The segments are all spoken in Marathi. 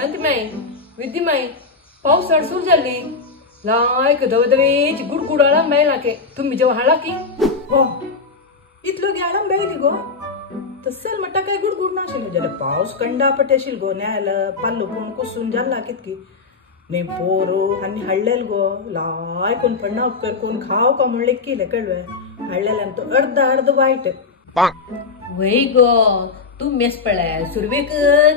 शांतीमाई, विद्यमाई, पाऊस सुरू झाली. लायक धवधवेची गुडगुड आळंब लाके तुम्ही जेव्हा हाळा की हो इतलो गे आळंब बेयली गो तसल म्हणटा काय गुडगुड नाशिल्लो जाल्यार पावस कंडापट आशिल गो न्यायला पाल्लो पूण कुसून जाल्ला कितकी नी पोरू आनी हाडलेल गो लाय कोण पडना उपकर कोण खाव का म्हण लेक्कीले कळवे हाडलेल्यान तो अर्ध वायट वय गो तू मेस पळय सुरवेक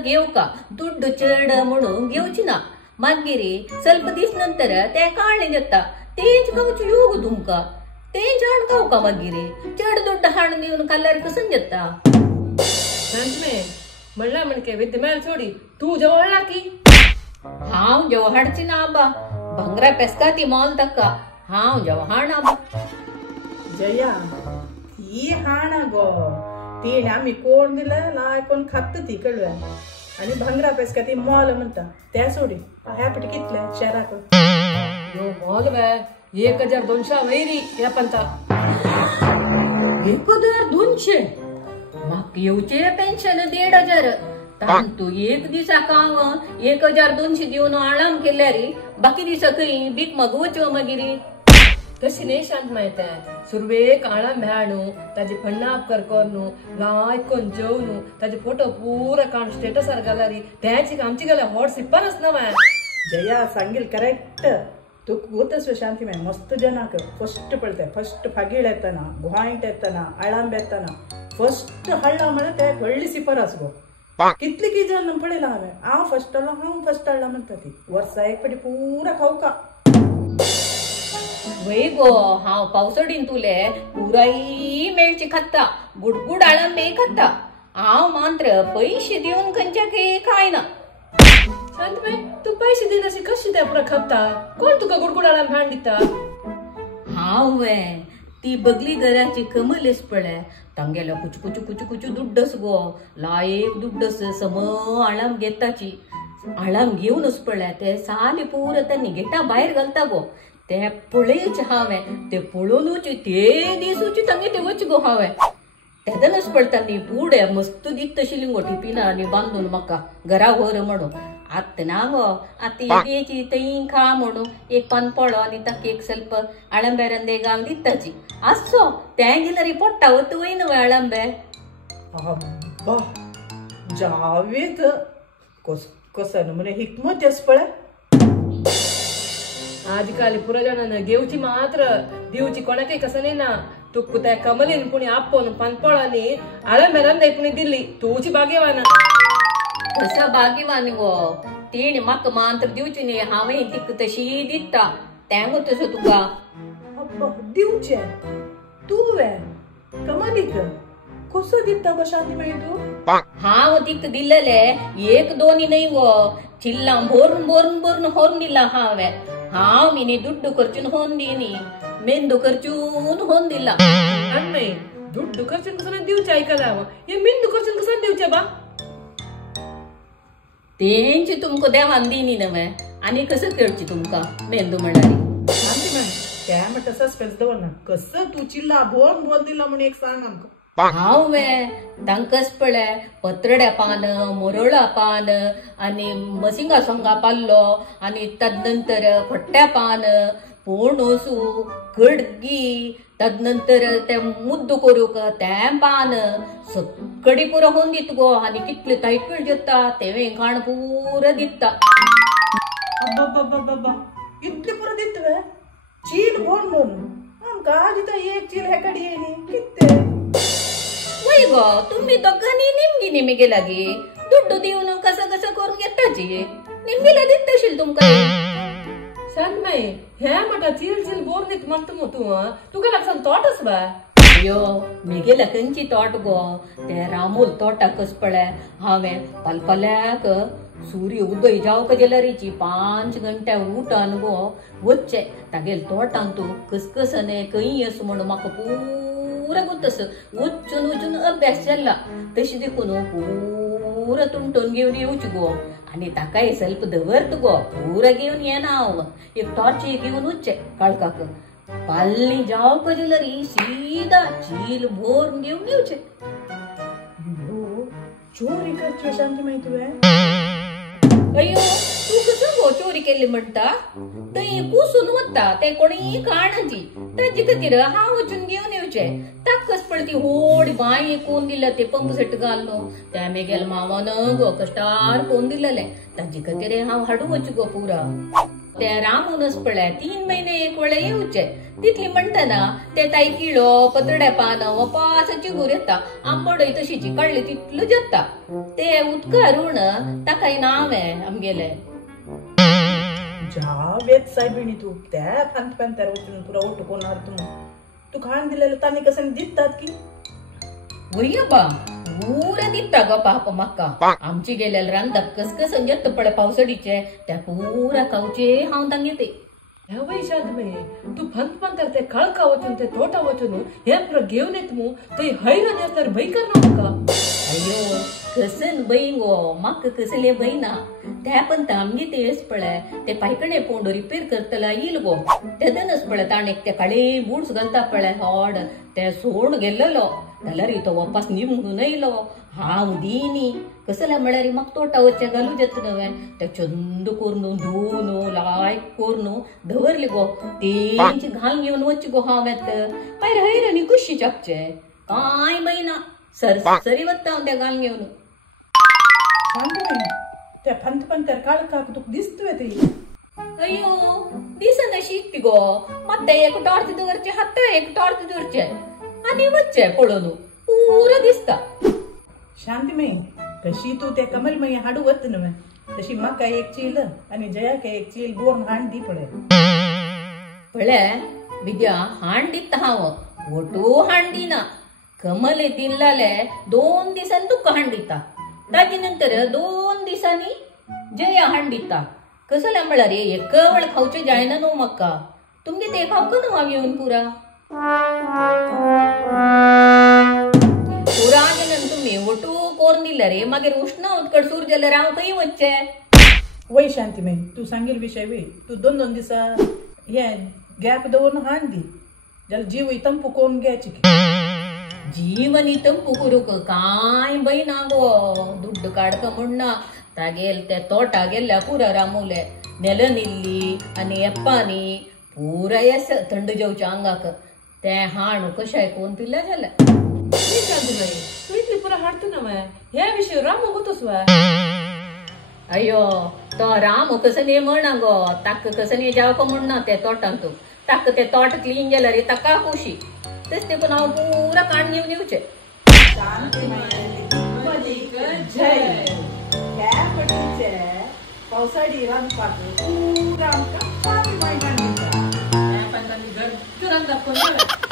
घेव का दुड्ड चड म्हणून घेवची ना मागीर ಸ್ವಲ್ಪ दीस नंतर ते काळणे जाता तेच गावची योग तुमका तेच हाण खाव का मागीर चड दुड्ड हाण दिवन काल्यार कसं जाता. शांतमे म्हणला म्हणके विद्यमाल सोडी तू जेव्हा हाडला की हांव जेव्हा हाडची ना आबा भंगरा पेस्का ती मॉल तक्का हांव जेव्हा हाण आबा. जया ही हाण गो तीन आम्ही कोण दिलं लाय कोण खात ती कळवे आणि भंगरा पेस्का ती मॉल म्हणता त्या सोडी ह्यापटी कितले शहराक यो मॉल वे 1200 वैरी या पंता 1200 म्हाका येवचे पेन्शन 1500 तांतू एक दिसा काम 1200 दिवन आळाम केल्यार बाकी दिसा खंय बीक मागवच्यो मागीर तशी नाही शांत माहिती सुरवेक आळा म्याणू ताजी फण्णाप करकोरनू लायकोन जेवनू ताजे फोटो पुरा काढून स्टेटसार घालारी त्याची आमची गेल्या व्हॉट्सअपार नवा. जया सांगेल करेक्ट तू गोतस शांती मॅम मस्त जनाक फर्स्ट पळते फर्स्ट फागीळ येताना गोहायंट येताना आळांब येताना फर्स्ट हाडला म्हण ते व्हडली सिफारस गो कितली की जण पळयला हांवें हांव फर्स्ट हाडला हांव फर्स्ट हाडला म्हणटा ती वर्सा एक फाटी पुरा खाऊ का वय गो हांव पावसडीन तुले पुराई मेळची खाता गुडगुड आळंबे खाता हांव मात्र पैसे दिवन खंयच्या खायना. शांतबाई तू पैसे दिन अशी कशी त्या पुरा खपता कोण तुका गुडगुड आळंब भांड दिता. हांव वे ती बगली घराची कमलेस पळय तांगेलो कुचू कुचू कुचू कुचू दुड्डस गो लायक दुड्डस सम आळंब घेताची आळंब घेवनच पळय ते साली पुरा त्यांनी गेटा भायर घालता गो ते पळयच हांवें ते पळोवनूच ते दिसूच तांगे ते वच गो हांवें तेदनच पळता न्ही पुढे मस्त दित तशिल्ली गो टिपिना आनी बांदून म्हाका घरा व्हर म्हणून आतां ना गो आतां येची थंय खा म्हणून एक पान पळो आनी ताका एक ಸ್ವಲ್ಪ आळंबेरांदे घाल दिताची आसो तें गेल्यार पोट्टा वत वयन आळंबे अब्बा जावेत कसन म्हणे हिकमत येस पळय आजकाल पुरा जाणांना घेवची मात्र दिवची कोणाकय कसं नाही ना तुक त्या कमलीन पुणी आपोन पानपळांनी आळंबेरांदे पुणी दिल्ली तुची बागेवान कसा बागेवान गो तेणी म्हाका मात्र दिवची न्ही हांवें तिक तशी दिता तें तसो तुका अब्बा दिवचे तू वे कमलीक कसो दिता गो शांती माई तू हांव तिक दिल्लेले एक दोनी न्हय गो चिल्ला भरून भरून भरून होरून दिला हांव न्ही दुड्ड खर्चून होन दिनी मेंदू खर्चून होन दिला. नाही दुड्ड खर्चून कसं दिवचे ऐकायला हवं हे मेंदू खर्चून कसं दिवचे बा तेंची तुमका देवान दिनी नव्हे आनी कसं करची तुमका मेंदू म्हणणारी शांती माई त्या म्हणटा सस्पेन्स दवरना कसं तू चिल्ला भोन भोन दिला म्हणून एक सांग आमकां. हांव वे तांकांच पळय पत्रड्या पान मोरोळा पान आनी मसिंगा सोंगा पाल्लो आनी तदनंतर खोट्ट्या पान पोणोसू कडगी तदनंतर ते मुद्द करूक तें पान सकडी पुरो होन दित गो आनी कितले तायकळ जेता तें खाण पुरो दिता. अब्बा इतले पुरो दित वे चील भोन भोन आमकां आज एक चील हेकडी येयली कितें वय गो तुम्ही दोघांनी निमगी गेलागी दुड्ड दिवन कसं कसं करून घेताची निमगीला दित तशील तुमका. शांतमाई ह्या म्हणटा चिल चिल बोर नीत म्हणतो मग तू तुका लागसान तोटच बा यो मिगेला खंयची तोट गो ते रामोल तोटाकच पळय हांवें पालपाल्याक सूर्य उदय जावक जाल्यारीची 5 घंटे उठान गो वच्चे तागेल तोटान तू कसकसने खंय अस म्हणून म्हाका पुरा गुतस वचून वचून अभ्यास जाल्ला तशी देखून पुरा तुंटून घेवन येवची गो आनी ताकाय ಸ್ವಲ್ಪ दवरत गो पुरा घेवन येना हांव एक टॉर्च घेवन वच्चे काळखाक पाल्ली जावक जाल्यारी सीधा चील भोरून घेवन येवचे. चोरी करची शांती माई तुवें अयो केली म्हणता थंय कुसून वता ते कोणी काणाची ताजे खातीर हांव वचून घेवन येवचे ताकच पळती व्हड बांय कोण दिला ते पंप सेट घालनो त्या मेगेल मावान गो कष्टार कोण दिलेले ताजे खातीर हांव हाडूं वचू गो पुरा ते रामूनच पळय 3 महिने एक वेळ येवचे तितली म्हणटना ते ताई किळो पतड्या पान वपासाची घूर येता आंबडय तशीची काडली तितलो जेता ते उदकारून ताकाय नाव आहे आमगेले जावेत सायबिणी तू त्या पंतर वचून पुरा ओटू कोणार तू खाण दिलेलं तानी कसं दितात की वय्य बा पूरा दिता ग पाप म्हाका आमची गेल्याल रांदप कस जेत पडे पावसडीचे त्या पूरा खावचे हांव तांगेते ह्या वैशांत बाई तू फंत ते कळका वचून ते तोटा वचून हे पुरा घेऊन येत मू थंय हैराण येसल्यार भंय करना म्हाका अयो कसन बई गो म्हाका कसले बईना त्या पण आमगे ते येस पळय ते पायकडे पोंड रिपेर करतला येईल गो तेदनच पळय ताणेक ते काळे बूट्स घालता पळय हॉड ते सोड गेल्लो जाल्यार तो वापस निमून येयलो हांव दिनी कसले म्हळ्यार म्हाका तोटा वच्चे घालू जेत नवे ते चंद करून धुवन लायक करून दवरली गो तेंची घालून घेवन वच्चे गो हांव येत मागीर हैराणी कशी चापचे कांय बईना सरी वत्ता हांव त्या घालून घेवन त्या पंतर काळकाक तुका दिसतोय ते अयो दिसन शिकती गो ಮತ್ತೆ एक टॉर्च दवरचे हात एक टॉर्च दवरचे आणि वच्चे पळोवन पूरा दिसता शांतिमयी कशी तू ते कमलमयी हाडू वत नवे तशी म्हाका एक चील आणि जयाक एक चील बोर हाण दी पळय विद्या हाण दिता हांव ओटू हाण दिना कमल दिल्लाले 2 दिसान तुका हाण दिता ताजे नंतर 2 दिसांनी जया हाण दिता कसले म्हळ्यार एक वेळ खावचे जायना न्हू म्हाका तुमगे ते खावक न्हू हांव येवन पुरा गेल्यान तुम्ही ओटू कोरून दिल्या रे मागीर उष्ण उदकट सूर जाल्यार हांव खंय वच्चे वय शांतिमयी तू सांगेल विषय वे तू 2 दिसा हे गॅप दवरून हाण दी जाल्यार जीव तंपू कोण घ्यायची जीवन तंपू करूक कांय बयना गो दुड्ड काडका म्हणना तागेल ते तोटा गेल्या पुरा रामुले नेल निल्ली आनी एप्पानी पुरा येस थंड जेवच्या अंगाक ते हाण कशाय कोण पिल्ल्या जाल्यार शांतबाई तू इतली पुरा हाडतो ना ह्या विषय रामू होतोस वा अयो तो राम कसने म्हणा गो ताक कसने जावक म्हणना ते तोटान तू ताक ते तोट क्लीन जाल्यार ताका खुशी तेच ते पण हांव पुरा काण घेवन येवचे पावसाळी रांदपाक पूरा आमकां